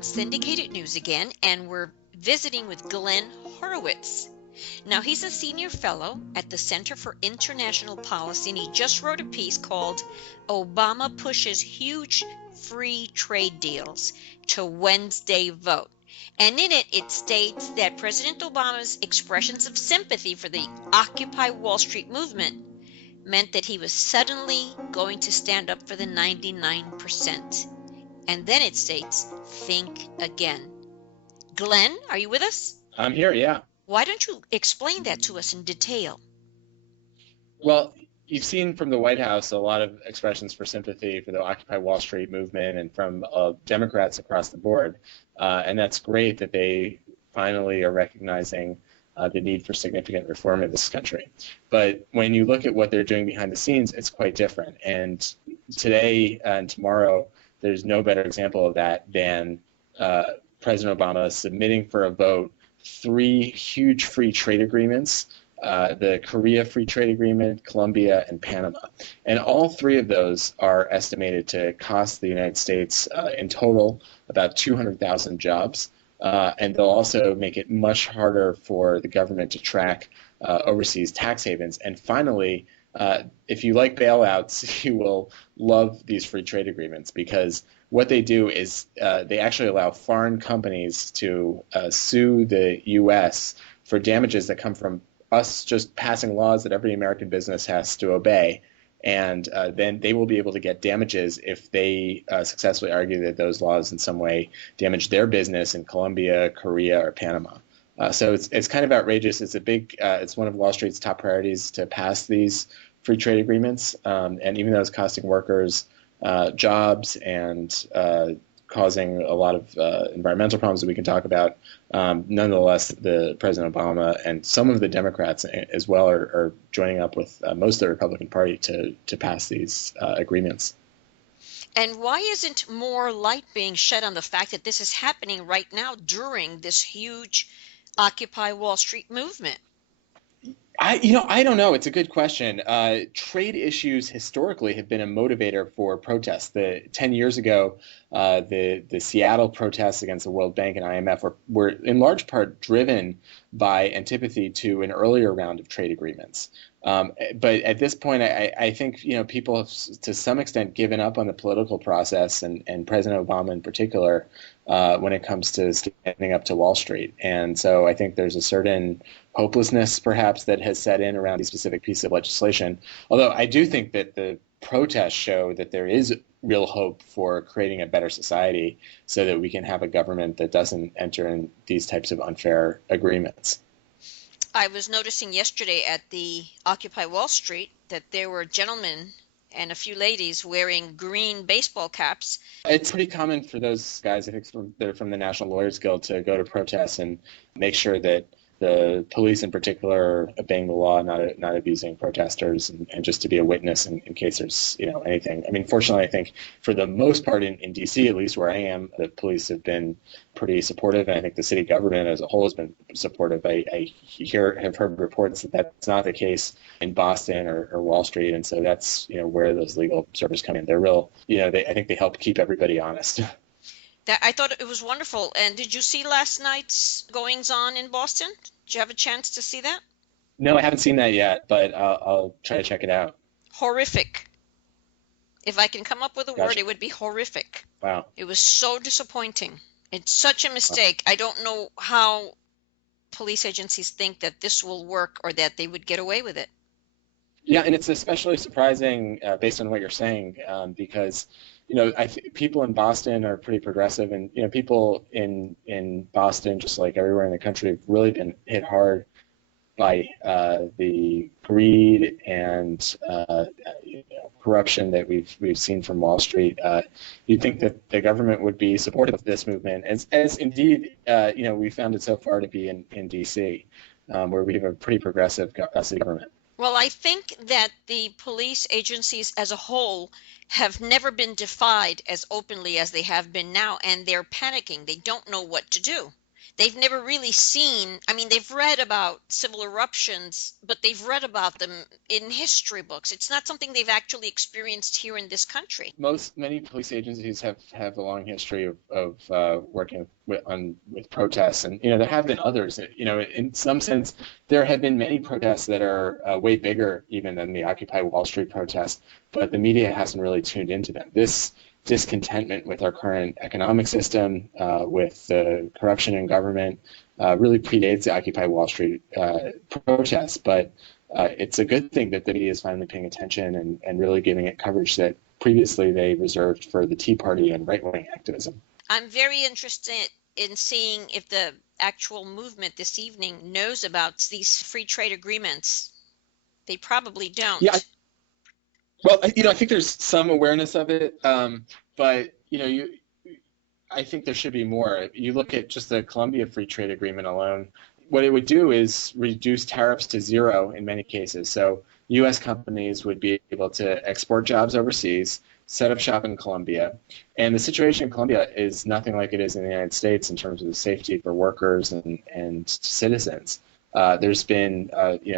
on syndicated news again, and we're visiting with Glenn Horowitz. Now, he's a senior fellow at the Center for International Policy, and he just wrote a piece called Obama Pushes Huge Free Trade Deals to Wednesday Vote. And in it, it states that President Obama's expressions of sympathy for the Occupy Wall Street movement meant that he was suddenly going to stand up for the 99%. And then it states, think again. Glenn, are you with us? I'm here, yeah. Why don't you explain that to us in detail? Well, you've seen from the White House a lot of expressions for sympathy for the Occupy Wall Street movement and from Democrats across the board. And that's great that they finally are recognizing the need for significant reform in this country. But when you look at what they're doing behind the scenes, it's quite different. And today and tomorrow, there's no better example of that than President Obama submitting for a vote 3 huge free trade agreements, the Korea Free Trade Agreement, Colombia, and Panama. And all 3 of those are estimated to cost the United States in total about 200,000 jobs. And they'll also make it much harder for the government to track overseas tax havens. And finally, if you like bailouts, you will love these free trade agreements, because what they do is they actually allow foreign companies to sue the U.S. for damages that come from us just passing laws that every American business has to obey. And then they will be able to get damages if they successfully argue that those laws in some way damage their business in Colombia, Korea, or Panama. So it's kind of outrageous. It's it's one of Wall Street's top priorities to pass these free trade agreements. And even though it's costing workers jobs and causing a lot of environmental problems that we can talk about, nonetheless, the President Obama and some of the Democrats as well are joining up with most of the Republican Party to pass these agreements. And why isn't more light being shed on the fact that this is happening right now during this huge Occupy Wall Street movement? I don't know. It's a good question. Trade issues historically have been a motivator for protests. 10 years ago, the Seattle protests against the World Bank and IMF were in large part driven by antipathy to an earlier round of trade agreements. But at this point, I think people have to some extent given up on the political process, and President Obama in particular, when it comes to standing up to Wall Street. And so I think there's a certain hopelessness perhaps that has set in around these specific pieces of legislation. Although I do think that the protests show that there is real hope for creating a better society so that we can have a government that doesn't enter in these types of unfair agreements. I was noticing yesterday at the Occupy Wall Street that there were gentlemen and a few ladies wearing green baseball caps. It's pretty common for those guys, I think they're from the National Lawyers Guild, to go to protests and make sure that the police in particular are obeying the law, not abusing protesters, and just to be a witness in case there's anything. I mean, fortunately, I think for the most part in D.C., at least where I am, the police have been pretty supportive, and I think the city government as a whole has been supportive. I have heard reports that that's not the case in Boston or Wall Street, and so that's where those legal servers come in. They're real. I think they help keep everybody honest. I thought it was wonderful. And did you see last night's goings-on in Boston? Did you have a chance to see that? No, I haven't seen that yet, but I'll try to check it out. Horrific. If I can come up with a Gotcha. word, it would be horrific. Wow. It was so disappointing. It's such a mistake. I don't know how police agencies think that this will work or that they would get away with it. Yeah, and it's especially surprising based on what you're saying, because I think people in Boston are pretty progressive, and people in Boston, just like everywhere in the country, have really been hit hard by the greed and corruption that we've seen from Wall Street. You'd think that the government would be supportive of this movement, as indeed we found it so far to be in D.C., where we have a pretty progressive city government. Well, I think that the police agencies as a whole have never been defied as openly as they have been now, and they're panicking. They don't know what to do. they've never really seen, I mean, they've read about civil eruptions, but they've read about them in history books. It's not something they've actually experienced here in this country. Many police agencies have a long history of working with protests, and there have been others. In some sense, there have been many protests that are way bigger even than the Occupy Wall Street protest, but the media hasn't really tuned into them. This discontentment with our current economic system, with the corruption in government, really predates the Occupy Wall Street protests, but it's a good thing that the media is finally paying attention and really giving it coverage that previously they reserved for the Tea Party and right-wing activism. I'm very interested in seeing if the actual movement this evening knows about these free trade agreements. They probably Yeah, don't. I think there's some awareness of it, but I think there should be more. You look at just the Colombia Free Trade Agreement alone, what it would do is reduce tariffs to zero in many cases. So U.S. companies would be able to export jobs overseas, set up shop in Colombia. And the situation in Colombia is nothing like it is in the United States in terms of the safety for workers and citizens. There's been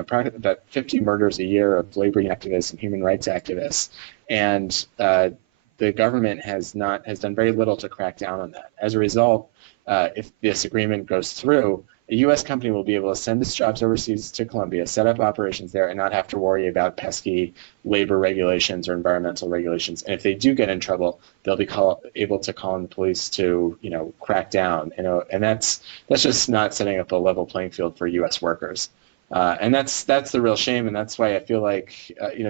probably about 50 murders a year of labor activists and human rights activists. And the government has done very little to crack down on that. As a result, if this agreement goes through, a U.S. company will be able to send its jobs overseas to Colombia, set up operations there, and not have to worry about pesky labor regulations or environmental regulations. And if they do get in trouble, they'll be able to call in the police to, crack down. And that's just not setting up a level playing field for U.S. workers. And that's the real shame, and that's why I feel like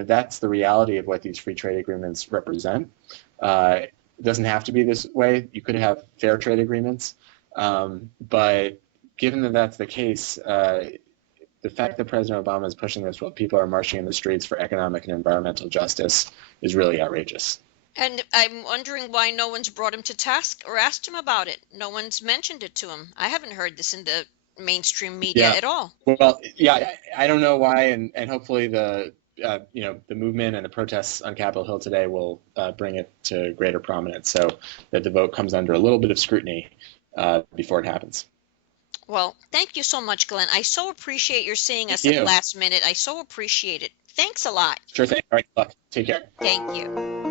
that's the reality of what these free trade agreements represent. It doesn't have to be this way. You could have fair trade agreements, but given that that's the case, the fact that President Obama is pushing this while people are marching in the streets for economic and environmental justice is really outrageous. And I'm wondering why no one's brought him to task or asked him about it. No one's mentioned it to him. I haven't heard this in the mainstream media Yeah. at all. Well, yeah, I don't know why, and hopefully the the movement and the protests on Capitol Hill today will bring it to greater prominence, so that the vote comes under a little bit of scrutiny before it happens. Well, thank you so much, Glenn. I so appreciate your seeing us Thank at the you. last minute. I so appreciate it. Thanks a lot. Sure thing. All right, good luck. Take care. Thank you.